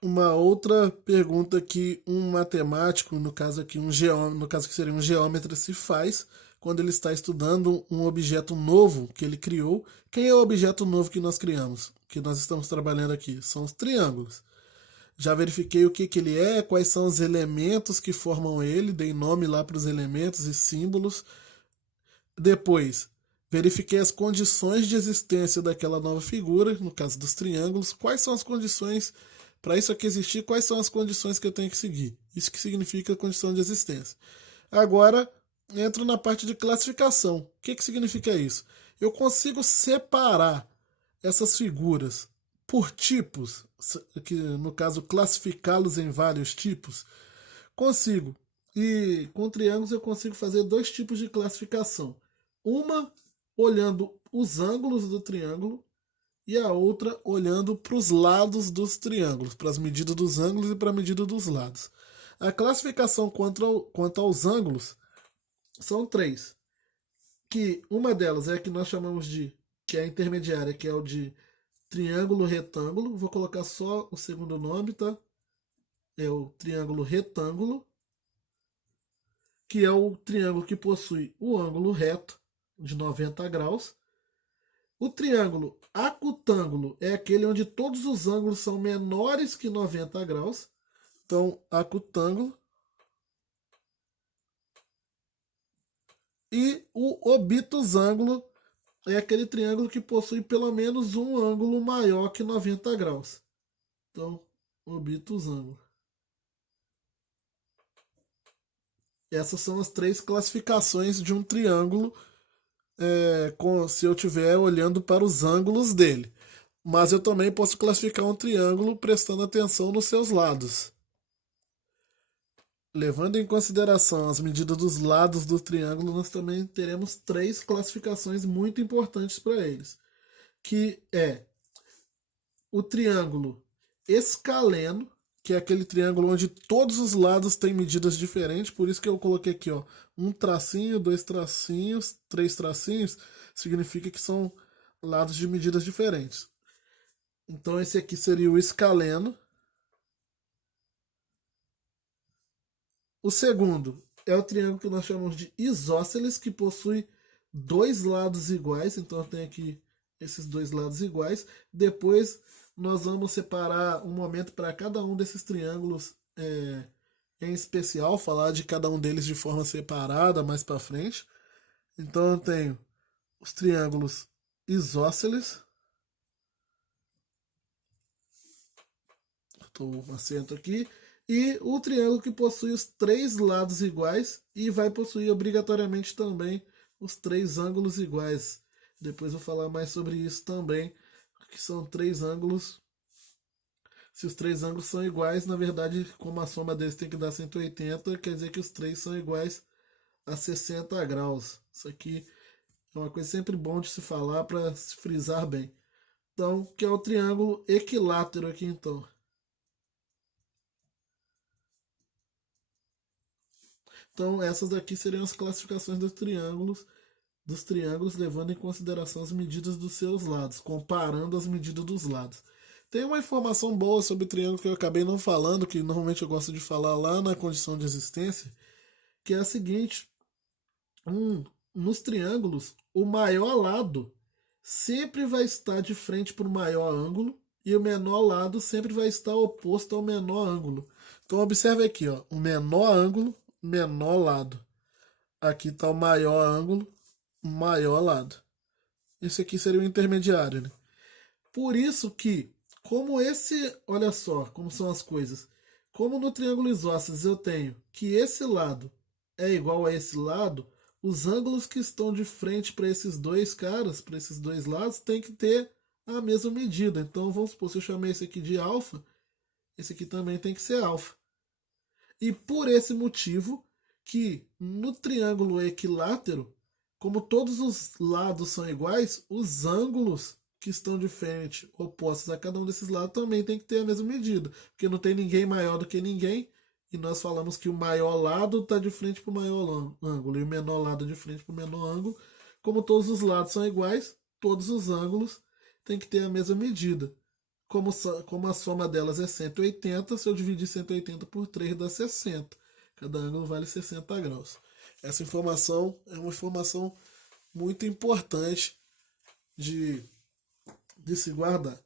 Uma outra pergunta que um matemático, no caso aqui um geômetro, no caso que seria um geômetra, se faz quando ele está estudando um objeto novo que ele criou. Quem é o objeto novo que nós criamos? Que nós estamos trabalhando aqui? São os triângulos. Já verifiquei o que, que ele é, quais são os elementos que formam ele, dei nome lá para os elementos e símbolos. Depois, verifiquei as condições de existência daquela nova figura, no caso dos triângulos. Quais são as condições para isso aqui existir? Quais são as condições que eu tenho que seguir? Isso que significa condição de existência. Agora, entro na parte de classificação. O que, que significa isso? Eu consigo separar essas figuras por tipos, que no caso classificá-los em vários tipos. Consigo. E com triângulos eu consigo fazer dois tipos de classificação. Uma olhando os ângulos do triângulo e a outra olhando para os lados dos triângulos, para as medidas dos ângulos e para a medida dos lados. A classificação quanto aos ângulos são três, que uma delas é a que nós chamamos de, que é a intermediária, que é o de triângulo retângulo. Vou colocar só o segundo nome, tá? É o triângulo retângulo, que é o triângulo que possui o ângulo reto de 90 graus. O triângulo acutângulo é aquele onde todos os ângulos são menores que 90 graus. Então, acutângulo. E o obtusângulo é aquele triângulo que possui pelo menos um ângulo maior que 90 graus. Então, obtusângulo. Essas são as três classificações de um triângulo, se eu estiver olhando para os ângulos dele. Mas eu também posso classificar um triângulo prestando atenção nos seus lados. Levando em consideração as medidas dos lados do triângulo, nós também teremos três classificações muito importantes para eles, que é o triângulo escaleno, que é aquele triângulo onde todos os lados têm medidas diferentes, por isso que eu coloquei aqui, ó, um tracinho, dois tracinhos, três tracinhos, significa que são lados de medidas diferentes. Então esse aqui seria o escaleno. O segundo é o triângulo que nós chamamos de isósceles, que possui dois lados iguais. Então eu tenho aqui esses dois lados iguais. Depois nós vamos separar um momento para cada um desses triângulos em especial, falar de cada um deles de forma separada mais para frente. Então eu tenho os triângulos isósceles. Estou um acento aqui. E o triângulo que possui os três lados iguais e vai possuir obrigatoriamente também os três ângulos iguais. Depois eu vou falar mais sobre isso também, que são três ângulos. Se os três ângulos são iguais, na verdade, como a soma deles tem que dar 180, quer dizer que os três são iguais a 60 graus. Isso aqui é uma coisa sempre bom de se falar para se frisar bem. Então, que é o triângulo equilátero aqui então. Então, essas daqui seriam as classificações dos triângulos, levando em consideração as medidas dos seus lados, comparando as medidas dos lados. Tem uma informação boa sobre o triângulo que eu acabei não falando, que normalmente eu gosto de falar lá na condição de existência, que é a seguinte: nos triângulos, o maior lado sempre vai estar de frente para o maior ângulo e o menor lado sempre vai estar oposto ao menor ângulo. Então observe aqui, ó, o menor ângulo, menor lado. Aqui está o maior ângulo, maior lado. Esse aqui seria o intermediário, né? Por isso que, como esse, olha só como são as coisas. Como no triângulo isósceles eu tenho que esse lado é igual a esse lado, os ângulos que estão de frente para esses dois caras, para esses dois lados, tem que ter a mesma medida. Então vamos supor, se eu chamei esse aqui de alfa, esse aqui também tem que ser alfa. E por esse motivo que no triângulo equilátero, como todos os lados são iguais, os ângulos que estão de frente, opostos a cada um desses lados, também tem que ter a mesma medida. Porque não tem ninguém maior do que ninguém. E nós falamos que o maior lado está de frente para o maior ângulo e o menor lado de frente para o menor ângulo. Como todos os lados são iguais, todos os ângulos têm que ter a mesma medida. como a soma delas é 180, se eu dividir 180 por 3 dá 60. Cada ângulo vale 60 graus. Essa informação é uma informação muito importante de se guardar.